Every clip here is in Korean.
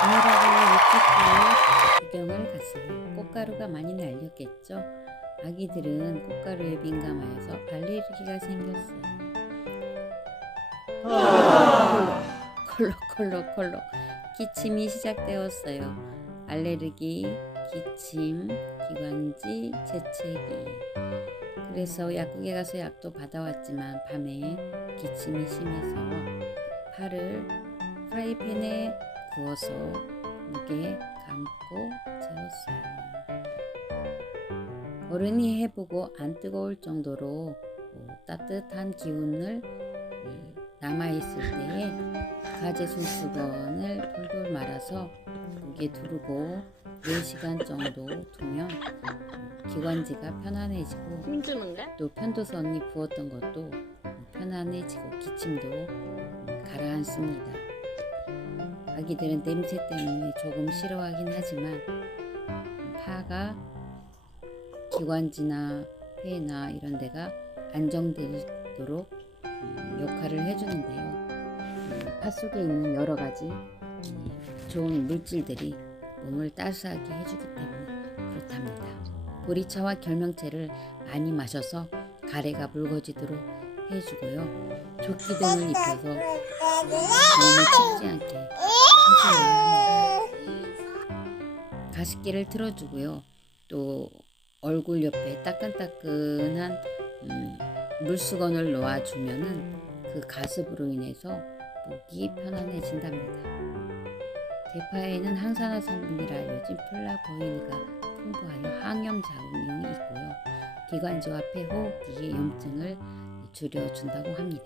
오늘하루 육지꽃 구경을 갔어요. 꽃가루가 많이 날렸겠죠? 아기들은 꽃가루에 민감하여서 알레르기가 생겼어요. 콜록콜록콜록 기침이 시작되었어요. 알레르기, 기침, 기관지, 재채기. 그래서 약국에 가서 약도 받아왔지만 밤에 기침이 심해서 팔을 프라이팬에 구워서 목에 감고 재웠어요. 어른이 해보고 안 뜨거울 정도로 따뜻한 기운을 남아있을 때에 가재 손수건을 돌돌 말아서 목에 두르고 4시간 정도 두면 기관지가 편안해지고 또 편도선이 부었던 것도 편안해지고 기침도 가라앉습니다. 아기들은 냄새 때문에 조금 싫어하긴 하지만 파가 기관지나 폐나 이런 데가 안정되도록 역할을 해주는데요. 파 속에 있는 여러 가지 좋은 물질들이 몸을 따스하게 해주기 때문에 그렇답니다. 보리차와 결명채를 많이 마셔서 가래가 묽어지도록 해주고요. 조끼 등을 입혀서 몸을 춥지 않게 해줘야 합니다. 가습기를 틀어주고요. 또 얼굴 옆에 따끈따끈한 물수건을 놓아주면은 그 가습으로 인해서 목이 편안해진답니다. 대파에는 항산화 성분이라 알려진 플라보이드가 풍부하여 항염 작용이 있고요. 기관지와 폐, 호흡기의 염증을 줄여준다고 합니다.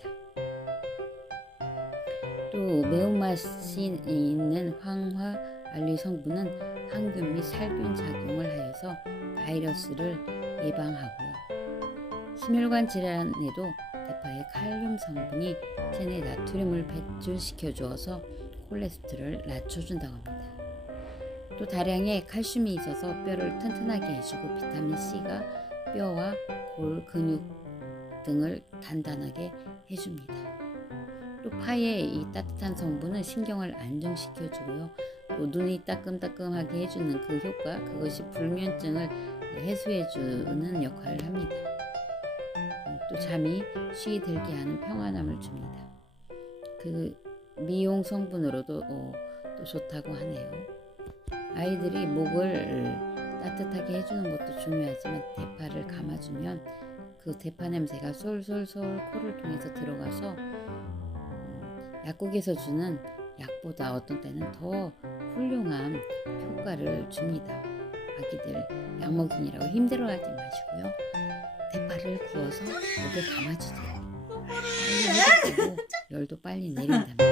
또 매운맛이 있는 황화 알리 성분은 항균 및 살균 작용을 하여서 바이러스를 예방하고요. 심혈관 질환에도 대파의 칼륨 성분이 체내 나트륨을 배출시켜 주어서 콜레스테롤을 낮춰준다고 합니다. 또 다량의 칼슘이 있어서 뼈를 튼튼하게 해주고 비타민C가 뼈와 골, 근육 등을 단단하게 해줍니다. 또 파의 이 따뜻한 성분은 신경을 안정시켜주고요. 또 눈이 따끔따끔하게 해주는 그 효과, 그것이 불면증을 해소해주는 역할을 합니다. 또 잠이 쉬이 들게 하는 평안함을 줍니다. 그 미용 성분으로도 또 좋다고 하네요. 아이들이 목을 따뜻하게 해주는 것도 중요하지만 대파를 감아주면 그 대파 냄새가 솔솔솔 코를 통해서 들어가서 약국에서 주는 약보다 어떤 때는 더 훌륭한 효과를 줍니다. 아기들 약 먹이느라고 힘들어하지 마시고요. 대파를 구워서 목에 감아주세요. 빨리 해독되고 열도 빨리 내린답니다.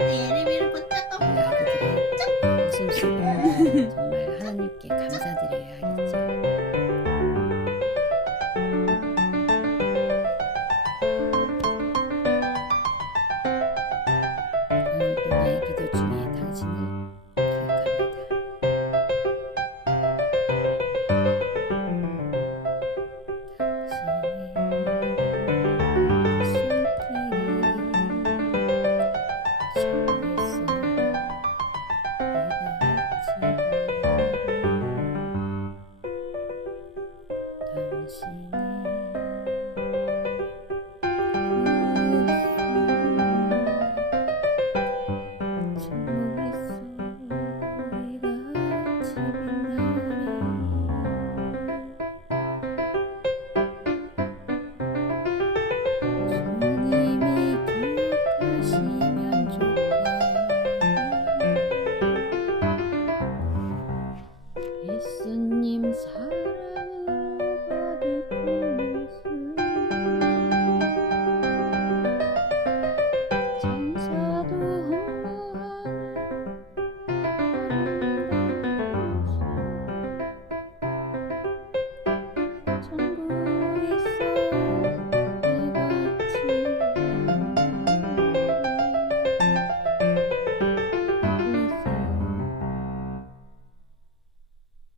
우리 아기들의 웃음소리 정말 하나님께 감사드려야 하겠죠. 오늘도 나의 기도 중에 당신을